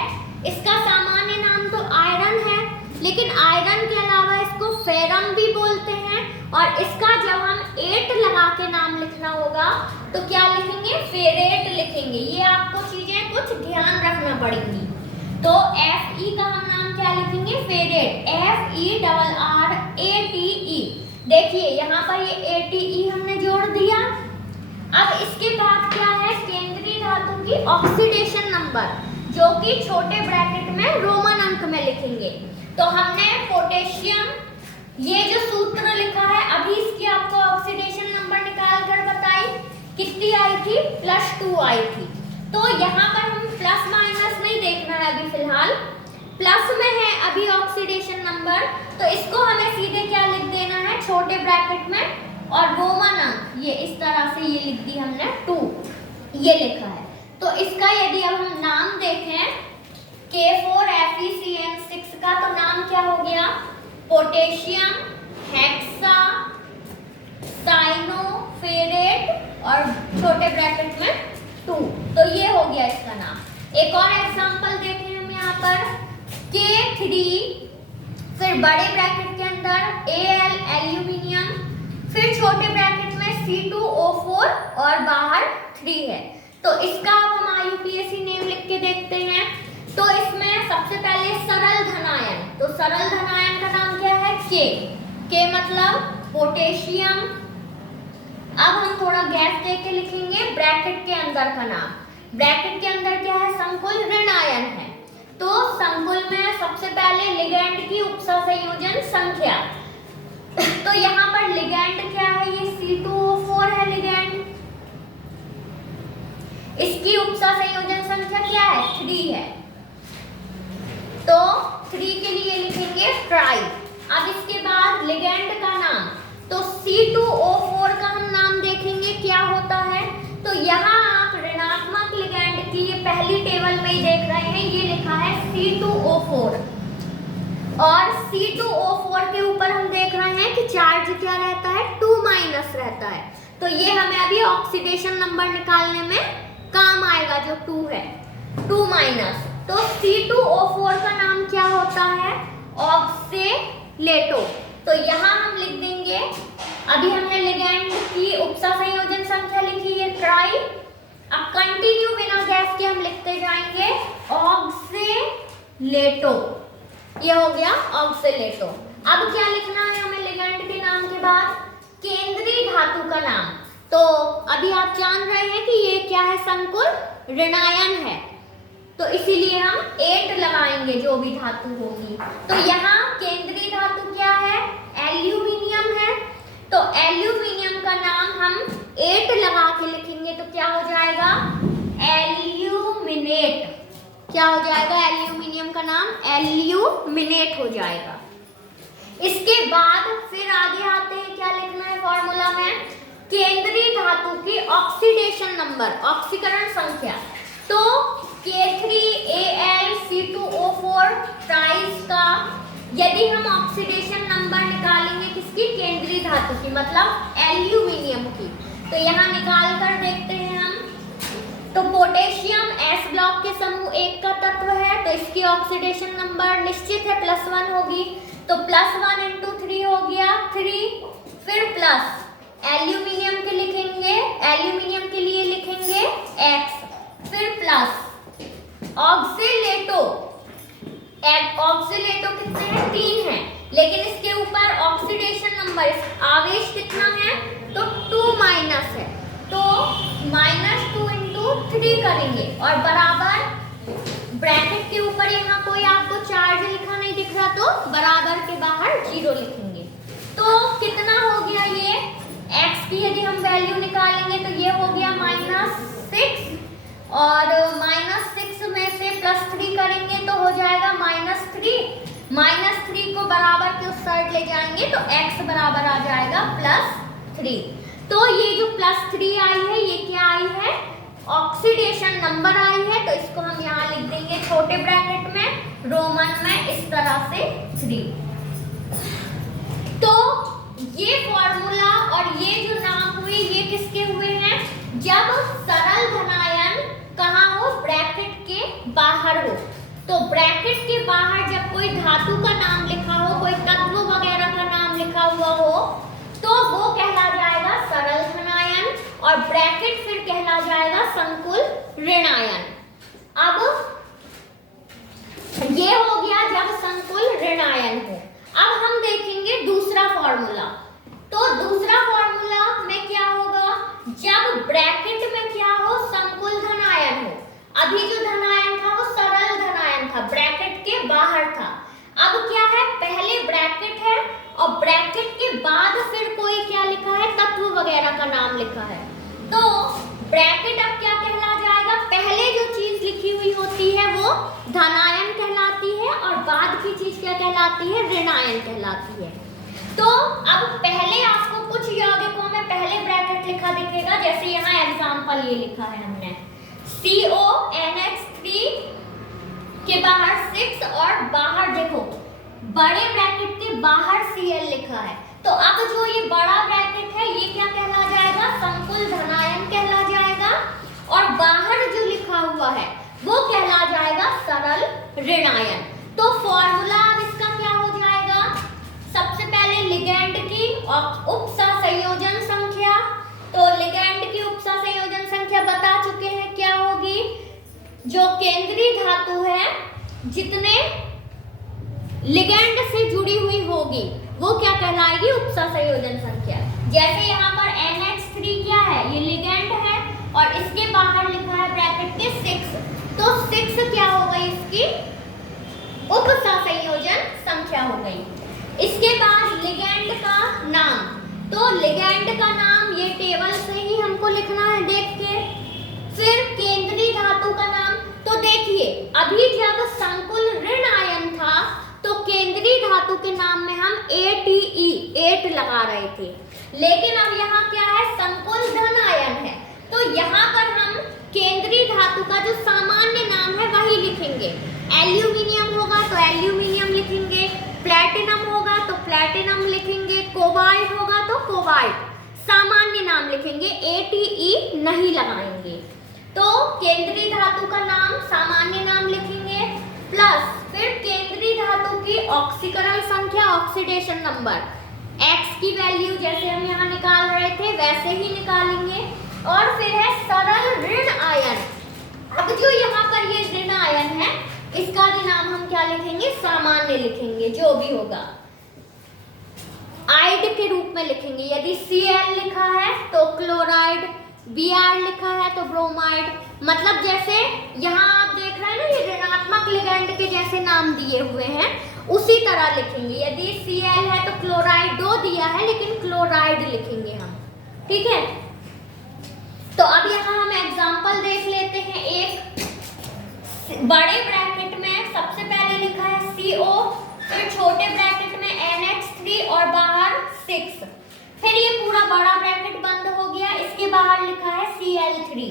इसका सामान्य नाम तो आयरन है, लेकिन आयरन के अलावा इसको फेरम भी बोलते हैं, और इसका जब हम 8 लगा के नाम लिखना होगा तो क्या लिखेंगे, फेरेट लिखेंगे। ये आपको चीजें कुछ ध्यान रखना पड़ेंगी। तो Fe का हम नाम क्या लिखेंगे, फेरेट, FERRATE। देखिए यहाँ पर ये ATE हमने जोड़ दिया। अब इसके बाद क्या है, केंद्रीय धातु की ऑक्सीडेशन नंबर, जो कि छोटे ब्रैकेट में रोमन अंक में लिखेंगे। तो हमने पोटेशियम, ये जो सूत्र लिखा है अभी इसकी आपको ऑक्सीडेशन नंबर निकाल कर बताई, कितनी आई थी, +2 आई थी। तो यहाँ पर हम प्लस माइनस नहीं देखना है अभी फिलहाल, प्लस में है अभी ऑक्सीडेशन नंबर, तो इसको हमें सीधे क्या लिख देना है, छोटे ब्रैकेट में, और रोमन अंक ये इस तरह से ये लिख दी हमने 2, ये लिखा है। तो इसका यदि अब हम नाम देखें K4FeCN6 का, तो नाम क्या हो गया, पोटेशियम हेक्सा साइनो फेरेट और छोटे ब्रैकेट में 2। तो ये हो गया इसका नाम। एक और एग्जांपल देखें हम यहाँ पर, K3, फिर बड़े ब्रैकेट के अंदर Al एल्यूमिनियम, फिर छोटे ब्रैकेट में C2O4 और बाहर 3 है। तो इसका अब हम IUPAC नेम लिख के देखते हैं। तो इसमें सबसे पहले सरल धनायन, तो सरल धनायन का नाम क्या है, K मतलब पोटेशियम। अब हम थोड़ा गैप दे के लिखेंगे ब्रैकेट के अंदर का नाम। ब्रैकेट के अंदर क्या है, संकुल ऋण आयन है। तो संकुल में सबसे पहले लिगेंड की उपसंयोजन संख्या, तो यहाँ पर लिगेंड क्या है, ये C2O4 है लिगेंड, इसकी उपसंयोजन संख्या क्या है, 3 है। तो 3 के लिए लिखेंगे ट्राई। अब इसके बाद लिगेंड का नाम, तो C2O4 का हम नाम देखेंगे क्या होता है। तो यहाँ आप ऋणात्मक लिगेंड की ये पहली टेबल में ही देख रहे हैं, ये लिखा है C2O4, और C2O4 के ऊपर हम देख रहे हैं कि चार्ज क्या रहता है, 2- रहता है। तो ये हमें अभी ऑक्सीडेशन नंबर निकालने में काम आएगा, जो 2 है, 2-। तो C2O4 का नाम क्या होता है, ऑक्सीलेटो। तो यहाँ हम लिख देंगे, अभी हमने लिगेंड की उपसंयोजन संख्या लिखी है ट्राई। अब कंटिन्यू बिना गैप के हम लिखते जाएंगे ऑक्सीलेटो, ये हो गया ऑक्सीलेटो। अब क्या लिखना है हमें लिगेंड के नाम के बाद, केंद्रीय धातु का नाम। तो अभी आप जान रहे हैं कि ये क्या है, संकुल ऋणायन है, तो इसीलिए हम 8 लगाएंगे जो भी धातु होगी। तो यहाँ केंद्रीय धातु क्या है, एल्यूमिनियम है। तो एल्यूमिनियम का नाम हम 8 लगा के लिखेंगे तो क्या हो जाएगा, एल्यूमिनेट। क्या हो जाएगा, एल्यूमिनियम का नाम एल्यूमिनेट हो जाएगा। इसके बाद फिर आगे आते हैं, क्या लिखना है फॉर्मूला में, केंद्रीय धातु की ऑक्सीडेशन नंबर, ऑक्सीकरण संख्या। तो K3Al C2O4 ट्राइस का यदि हम ऑक्सीडेशन नंबर निकालेंगे किसकी, केंद्रीय धातु की, मतलब एल्यूमिनियम की, तो यहाँ निकाल कर देखते हैं हम। तो पोटेशियम S ब्लॉक के समूह 1 का तत्व है, तो इसकी ऑक्सीडेशन नंबर निश्चित है +1 होगी। तो +1 × 3 हो गया 3, फिर प्लस एल्यूमिनियम के लिखेंगे, एल्यूमिनियम के लिए लिखेंगे X, फिर प्लस ऑक्सीलेटो। ऑक्सीलेटो कितने हैं, 3 हैं, लेकिन इसके ऊपर ऑक्सीडेशन नंबर आवेश कितना है, तो 2- है, तो -2 × 3 करेंगे और बराबर ब्रैकेट ब्रैकेट के ऊपर यहाँ कोई आपको चार्ज लिखा नहीं दिख रहा तो बराबर के बाहर 0 लिखेंगे। तो कितना हो गया ये x की यदि हम वैल्यू निकालेंगे तो ये हो गया -6 और -6 में से +3 करेंगे तो हो जाएगा -3 को बराबर के उस साइड ले जाएंगे तो x बराबर आ जाएगा +3। तो ये जो +3 आई है ये क्या आई है, ऑक्सीडेशन नंबर आई है। तो इसको हम यहाँ लिख देंगे छोटे ब्रैकेट में रोमन में इस तरह से 3। तो ये फॉर्मूला और ये जो नाम हुए ये किसके हुए हैं, जब सरल धनायन कहाँ हो, ब्रैकेट के बाहर हो। तो ब्रैकेट के बाहर जब कोई धातु का नाम लिखा हो, कोई तत्व वगैरह का नाम लिखा हुआ हो तो वो कहला जाएगा सरल धनायन और ब्रैकेट फिर कहला जाएगा संकुल ऋणायन। अब ये हो गया जब संकुल ऋणायन हो। अब हम देखेंगे दूसरा फॉर्मूला। तो दूसरा फॉर्मूला में क्या होगा, जब ब्रैकेट में क्या हो, संकुल धनायन हो। अभी जो धनायन था वो सरल धनायन था, ब्रैकेट के बाहर था। अब क्या है, पहले ब्रैकेट है और ब्रैकेट के बाद फिर कोई क्या लिखा है, तत्व वगैरह का नाम लिखा है। तो ब्रैकेट अब क्या कहला जाएगा, पहले जो चीज लिखी हुई होती है वो धनायन कहलाती है और बाद की चीज क्या कहलाती है, ऋणायन कहलाती है। तो अब पहले आपको कुछ यौगिकों में पहले ब्रैकेट लिखा दिखेगा, जैसे यहाँ एग्जांपल ये लिखा है हमने CONH3 के बाहर 6 और बाहर देखो बड़े ब्रैकेट के बाहर Cl लिखा है। तो अब जो ये बड़ा ब्रैकेट है ये क्या कहला जाएगा, संकुल धनायन कहला जाएगा और बाहर जो लिखा हुआ है वो कहला जाएगा सरल ऋणायन। तो फॉर्मूला अब इसका क्या हो जाएगा, सबसे पहले लिगैंड की उपसंयोजन संख्या। तो लिगैंड की उपसंयोजन संख्या बता चुके हैं क्या होगी, जो केंद्रीय धातु है जितने लिगैंड से जुड़ी हुई होगी वो क्या कहलाएगी, उपसंयोजन संख्या। जैसे यहाँ पर NH3 क्या है, ये लिगैंड है और इसके बाहर लिखा है ब्रैकेट के 6, तो 6 क्या हो गई, इसकी उपसंयोजन संख्या हो गई। इसके बाद लिगैंड का नाम, तो लिगैंड का नाम ये टेबल से ही हमको लिखना है देख के। फिर केंद्रीय धातु का नाम, तो देखिए अभी जब संकुल ऋणायन था तो केंद्रीय धातु के नाम में हम ATE 8 लगा रहे थे, लेकिन अब यहाँ क्या है, संकुल धनायन है। तो यहाँ पर हम केंद्रीय धातु का जो सामान्य नाम है वही लिखेंगे। एल्यूमिनियम होगा तो एल्यूमिनियम लिखेंगे, प्लैटिनम होगा तो प्लैटिनम लिखेंगे, कोबाल्ट होगा तो कोबाल्ट, सामान्य नाम लिखेंगे, ATE नहीं लगाएंगे। तो केंद्रीय धातु का नाम सामान्य नाम लिखेंगे प्लस फिर केंद्रीय धातु की ऑक्सीकरण संख्या, ऑक्सीडेशन नंबर, X की वैल्यू जैसे हम यहाँ निकाल रहे थे वैसे ही निकालेंगे। और फिर है सरल ऋण आयन। अब जो यहाँ पर ये ऋण आयन है इसका भी नाम हम क्या लिखेंगे, सामान्य लिखेंगे, जो भी होगा आइड के रूप में लिखेंगे। यदि Cl लिखा है तो क्लोराइड, Br लिखा है तो ब्रोमाइड। मतलब जैसे यहाँ आप देख रहे हैं ना ये ऋणात्मक लिगैंड के जैसे नाम दिए हुए हैं उसी तरह लिखेंगे। यदि Cl है तो क्लोराइड 2 दिया है लेकिन क्लोराइड लिखेंगे हम, ठीक है। तो अब यहाँ हम एग्जांपल देख लेते हैं। एक बड़े ब्रैकेट में सबसे पहले लिखा है CO, फिर छोटे ब्रैकेट में NH3 और बाहर 6, फिर ये पूरा बड़ा ब्रैकेट बंद हो गया, इसके बाहर लिखा है Cl3।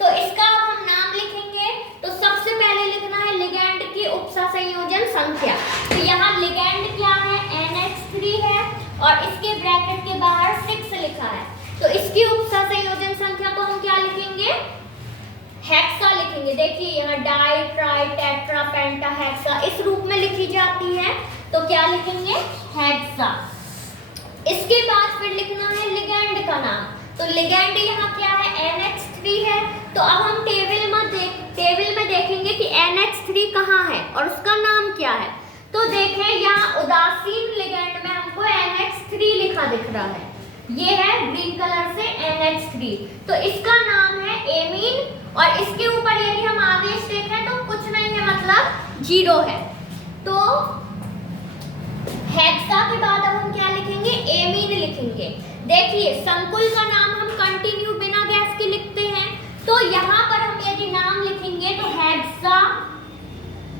तो इसका अब हम नाम लिखेंगे। तो सबसे पहले लिखना है लिगैंड की उपसंयोजन संख्या। तो यहाँ लिगैंड क्या है, NH3 है और इसके ब्रैकेट के बाहर 6 लिखा है। तो इसकी उपसंयोजन संख्या को हम क्या लिखेंगे, हेक्सा लिखेंगे। देखिए यहाँ डाई, ट्राई, टेट्रा, पेंटा, हेक्सा इस रूप में लिखी जाती है, तो क्या लिखेंगे, हेक्सा। इसके बाद फिर लिखना है लिगैंड का नाम। तो लिगैंड यहाँ क्या है, NH3 है। तो अब हम टेबल में देखेंगे कि NH3 कहाँ है और उसका नाम क्या है। तो देखें यहाँ उदासीन लिगैंड में हमको NH3 लिखा दिख रहा है, ये है ग्रीन कलर से NH3। तो इसका नाम है एमीन और इसके ऊपर यदि हम आवेश देखें तो कुछ नहीं है, मतलब 0 है। तो हेक्सा के बाद अब हम क्या लिखेंगे, एमीन लिखेंगे। देखिए संकुल का नाम हम कंटिन्यू बिना गैस के लिखते हैं, तो यहाँ पर हम यदि नाम लिखेंगे तो हेक्सा,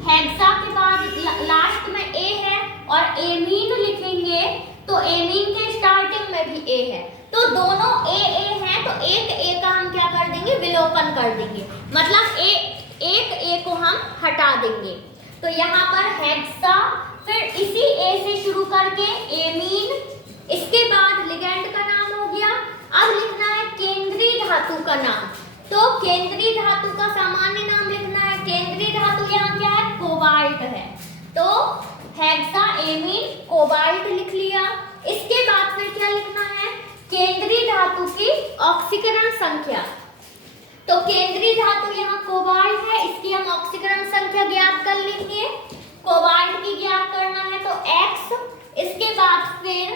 हेक्सा के बाद लास्ट में ए है, और एमीन लिखेंगे तो एमीन के स्टार्टिंग में भी ए है, तो दोनों ए हैं, तो एक ए का हम क्या कर देंगे, विलोपन कर देंगे, मतलब एक ए को हम हटा देंगे। तो यहाँ पर हेक्सा, फिर इसी ए से शुरू करके एमीन, इसके बाद लिगेंड का नाम हो गया। अब लिखना है केंद्रीय धातु का नाम, तो केंद्रीय धातु का सामान्य नाम लिखना है। केंद्रीय धातु यहाँ क्या है, कोबाल्ट है, तो हेक्सा एमीन कोबाल्ट लिख लिया। इसके बाद फिर क्या लिखना है, केंद्रीय धातु की ऑक्सीकरण संख्या, तो केंद्रीय धातु यहाँ कोबाल्ट है, इसकी हम ऑक्सीकरण संख्या ज्ञात कर लेंगे। कोबाल्ट की ज्ञात करना है तो X, इसके बाद फिर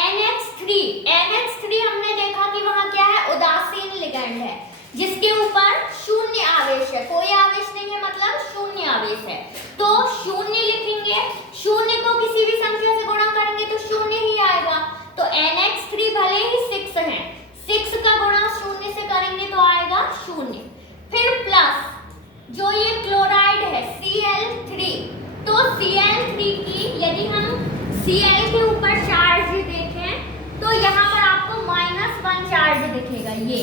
NH3 हमने देखा कि वहां क्या है, उदासीन लिगेंड है, जिसके ऊपर शून्य आवेश है, कोई आवेश नहीं है, मतलब शून्य आवेश है, तो शून्य लिखेंगे। शून्य को किसी भी संख्या से गुणा करेंगे तो शून्य ही आएगा, तो NH3 भले ही 6 है, 6 का गुणा शून्य से करेंगे तो आएगा शून्य। फिर प्लस जो ये क्लोराइड है Cl3, तो Cl3 की यदि हम Cl के ऊपर चार्ज देखें तो यहाँ पर आपको -1 चार्ज दिखेगा ये,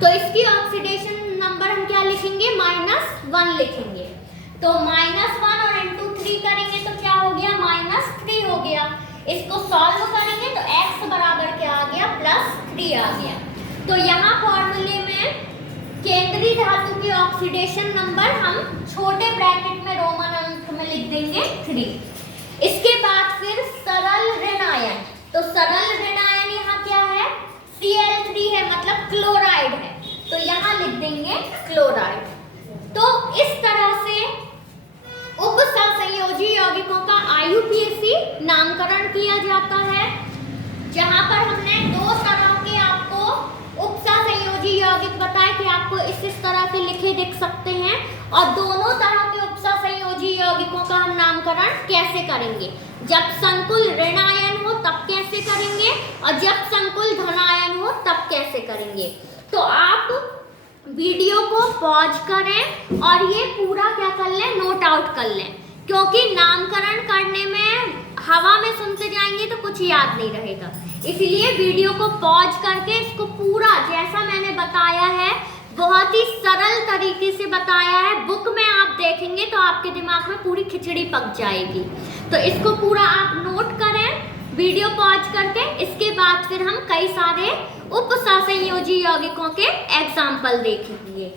तो इसकी ऑक्सीडेशन नंबर हम क्या लिखेंगे, -1 लिखेंगे। तो -1 और इंटू 3 करेंगे तो क्या हो गया, -3 हो गया। इसको सॉल्व करेंगे तो x बराबर क्या आ गया, +3 आ गया। तो यहाँ फॉर्मूले में केंद्रीय धातु की ऑक्सीडेशन नंबर हम छोटे ब्रैकेट में रोमन अंक में लिख देंगे 3। इसके बाद फिर सरल ऋण आयन, तो सरल ऋण आयन यहाँ क्या है, Cl3 है, मतलब क्लोराइड है, तो यहाँ लिख देंगे क्लोराइड। तो इस तरह से उपसहसंयोजी यौगिकों का IUPAC नामकरण किया जाता है, जहाँ पर हमने 2 तरह के आपको उपसहसंयोजी यौगिक बताए कि आपको इस तरह से लिखे दिख सकते हैं, और दोनों तरह के उपसहसंयोजी यौगिकों का हम नामकरण कैसे करेंगे, जब संकुल ऋण आयन हो तब कैसे करेंगे, और जब संकुल धन आयन हो तब कैसे करेंगे। तो आप वीडियो को पॉज करें और ये पूरा क्या कर लें, नोट आउट कर लें, क्योंकि नामकरण करने में हवा में सुनते जाएंगे तो कुछ याद नहीं रहेगा, इसलिए वीडियो को पॉज करके इसको पूरा जैसा मैंने बताया है, बहुत ही सरल तरीके से बताया है, बुक में आप देखेंगे तो आपके दिमाग में पूरी खिचड़ी पक जाएगी। तो इसको पूरा आप नोट करें वीडियो पॉज करके, इसके बाद फिर हम कई सारे उपसहसंयोजी यौगिकों के एग्जाम्पल देखेंगे।